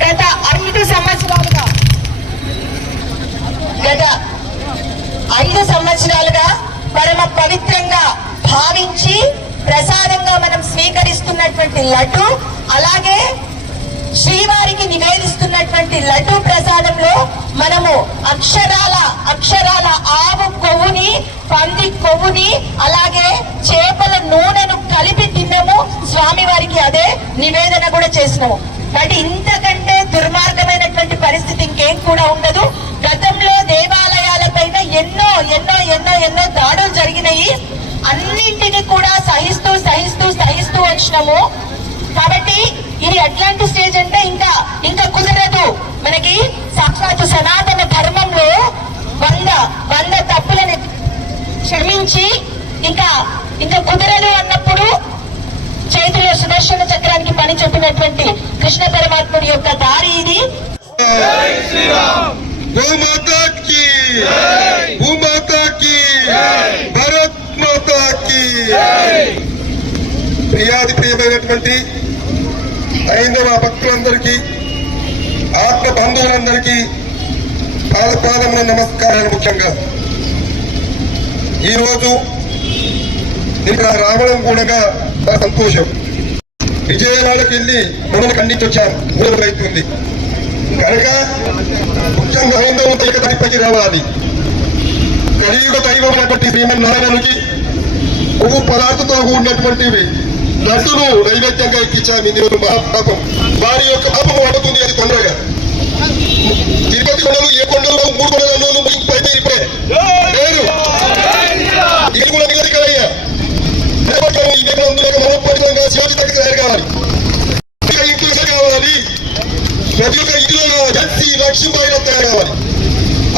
గత ఐదు సంవత్సరాలుగా గత ఐదు సంవత్సరాలుగా పరమ పవిత్రంగా భావించి ప్రసాదంగా మనం స్వీకరిస్తున్నటువంటి లడ్డు అలాగే శ్రీవారికి నివేదిస్తున్నటువంటి లడ్డు ప్రసాదంలో మనము అక్షరాల అక్షరాల ఆవు కొవ్వుని పంది కొవ్వుని అలాగే చేపల నూనెను కలిపి తిన్నాము. స్వామివారికి అదే నివేదన కూడా చేసినాము. బట్ ఇంతకంటే దుర్మార్గమైనటువంటి పరిస్థితి ఇంకేం కూడా ఉండదు. గతంలో దేవాలయాల పైన ఎన్నో ఎన్నో ఎన్నో ఎన్నో దాడులు జరిగినాయి. అన్నింటినీ కూడా సహిస్తూ సహిస్తూ సహిస్తూ వచ్చినాము. కాబట్టి ఇది ఎట్లాంటి స్టేజ్ అంటే ఉన్నటువంటి కృష్ణ పరమాత్ముడి యొక్క దారి ఇది. భూమాతాకి ప్రియాది ప్రియమైనటువంటి ఐందవ భక్తులందరికీ ఆత్మ బంధువులందరికీ పాదపాదముల నమస్కారాలు ముఖ్యంగా. ఈరోజు ఇక్కడ రావడం కూడా సంతోషం. విజయవాడకి వెళ్ళి మమ్మల్ని ఖండించొచ్చాను మూడు అవుతుంది కనుక ముఖ్యంగా తిరుపతి రావాలి. కలియుగ దైవం దైవమైనటువంటి శ్రీమన్నారాయణునికి ఉప్పు పదార్థంతో కూడినటువంటివి లడ్డును నైవేద్యంగా ఎక్కించాము ఇందులో మహాపాపం. వారి యొక్క పాపం పడుతుంది అది తొందరగా. తిరుపతి కొండలు ఏ కొండలు మూడు కొండలలో పైన ఇప్పుడే. ఇంటికి వేరు కావాలి. ఇంకా ఇంటికి కావాలి. ప్రతి ఒక్క ఇంటిలో జడ్సి లక్ష్మీబాయిలో తయారు కావాలి.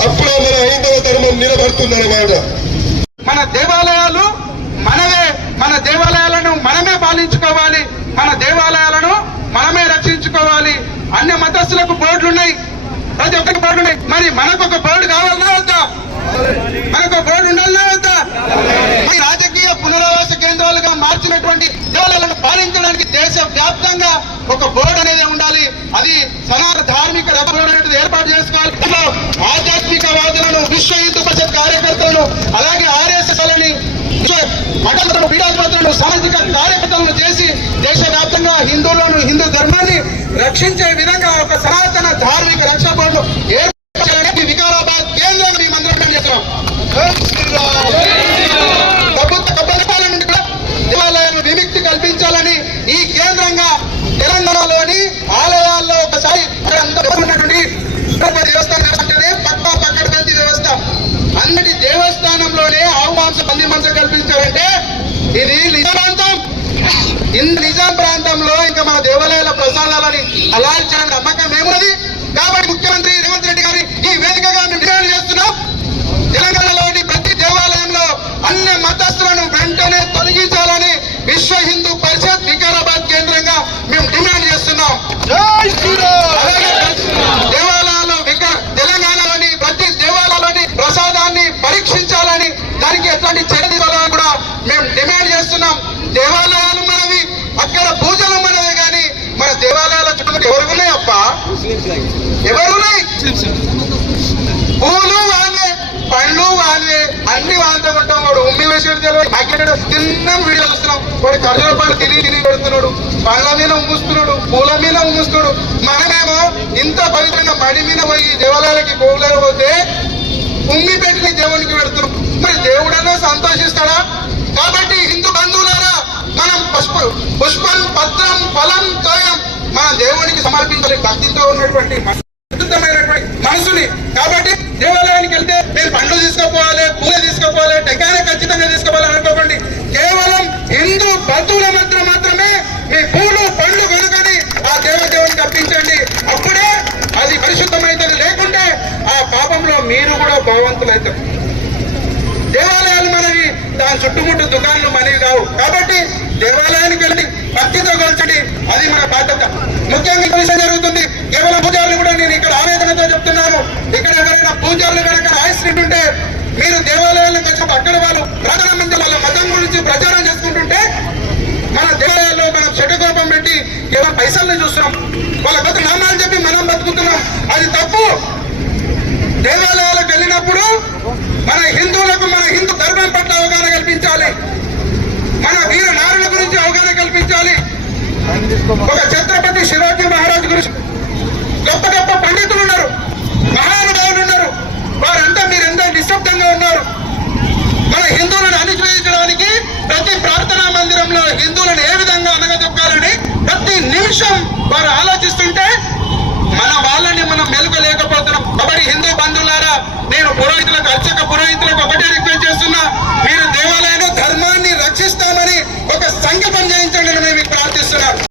అప్పుడు మన హైందవ ధర్మం నిలబడుతుందన్నమాట మన దేవాలయాలు మనమే మన దేవాలయాలను మనమే పాలించుకోవాలి. మన దేవాలయాలను మనమే రక్షించుకోవాలి. అన్ని మతస్థులకు బోర్డులు ఉన్నాయి ప్రతి ఒక్కరికి బోర్డు ఉన్నాయి మరి మనకు ఒక బోర్డు కావాలన్నా వద్దా? మనకు ఒక బోర్డు ఉండాలన్నా వద్దా? రాజకీయ పునరావాస కేంద్రాలుగా మార్చినటువంటి ఒక బోర్డు అనేది ఉండాలి. అది సనాతన మాంస కల్పించారంటే ఇది నిజాం ప్రాంతం. ఇంత నిజాం ప్రాంతంలో ఇంకా మన దేవాలయాల ప్రసాదాలని అలా చేయడం నమ్మకం ఏమున్నది? కాబట్టి ముఖ్యమంత్రి ఎవరున్నాయి? పూలు వాళ్ళే పండ్లు వాళ్ళే అన్ని వాళ్ళతో ఉంటాం. వాడు ఉమ్మి వేసేది తెలియదు ప్యాకెట్ తిన్న వీడియో చూస్తున్నాం. వాడు ఖర్జుల పండు తిని తిని పెడుతున్నాడు. పళ్ళ మీద ఉమ్ముస్తున్నాడు. పూల మీద ఉమ్ముస్తున్నాడు. మనమేమో ఇంత పవిత్రంగా మడి మీద పోయి దేవాలయాలకి పోలేక సమర్పించాలి భక్తితో ఉన్నటువంటి అద్భుతమైనటువంటి మనసుని. కాబట్టి దేవాలయానికి వెళ్తే మీరు పండ్లు తీసుకోపోవాలి పూలు తీసుకోపోవాలి టెకానే ఖచ్చితంగా తీసుకోవాలి అనుకోకండి. కేవలం హిందూ బంధువుల మధ్య మాత్రమే మీ పూలు పండ్లు కొనుకొని ఆ దేవదేవునికి అర్పించండి అప్పుడే అది పరిశుద్ధమైతుంది లేకుంటే ఆ పాపంలో మీరు కూడా భగవంతులైతారు దాని చుట్టుముట్టు దుకాణాలు మనవి కావు కాబట్టి దేవాలయానికి వెళ్ళి భక్తితో కలిసండి అది మన బాధ్యత. ముఖ్యంగా విషయం జరుగుతుంది. కేవలం పూజారులు కూడా నేను ఇక్కడ ఆవేదనతో చెప్తున్నాను. ఇక్కడ ఎవరైనా పూజారులు కనుక ఆయుష్రెడ్డి మీరు దేవాలయాలకు వచ్చినప్పుడు అక్కడ వాళ్ళు ప్రధాన మంది వాళ్ళ మతం గురించి ప్రచారం చేసుకుంటుంటే మన దేవాలయాల్లో మనం చెడ్డకోపం పెట్టి కేవలం పైసల్ని చూస్తున్నాం. వాళ్ళ కొత్త నామాలు చెప్పి మనం బతుకుతున్నాం. అది తప్పు. దేవాలయాలకు వెళ్ళినప్పుడు మన హిందువులకు మన హిందూ ధర్మం పట్ల అవగాహన కల్పించాలి. మన వీర నారుల గురించి అవగాహన కల్పించాలి. ఒక ఛత్రపతి శివాజీ మహారాజు గురించి గొప్ప గొప్ప పండితులు ఉన్నారు. మహానుభావులు ఉన్నారు. వారంతా మీరెంతో నిశ్శబ్దంగా ఉన్నారు. మన హిందువులను అణిచివేయించడానికి ప్రతి ప్రార్థనా మందిరంలో హిందువులను ఏ విధంగా అనగదొక్కాలని ప్రతి నిమిషం వారు ఆలోచిస్తుంటే